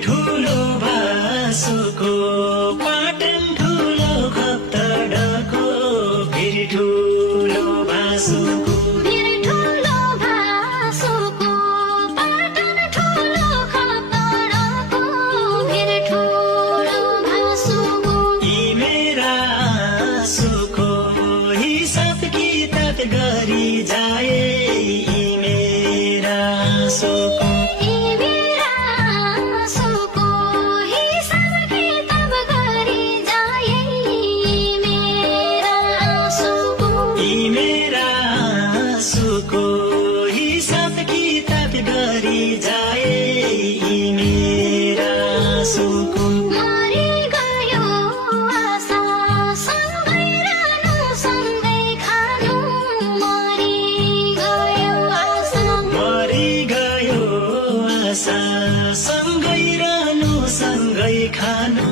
ठुलो भासुको पाटन ठुलो खप्तडको फेरि ठुलो भासुको फेरि ठुलो भासुको पाटन ठुलो खप्तडको फेरि ठुलो भासुको यी मेरा आँसुको हिसाब किताब गरी जाए यी मेरा आँसुको हिसाब किताब गरी जाए यी मेरा आँसुको मरिगयो आशा सँगै रहनु सँगै खानु मरिगयो आशा सँगै रहनु सँगै खानु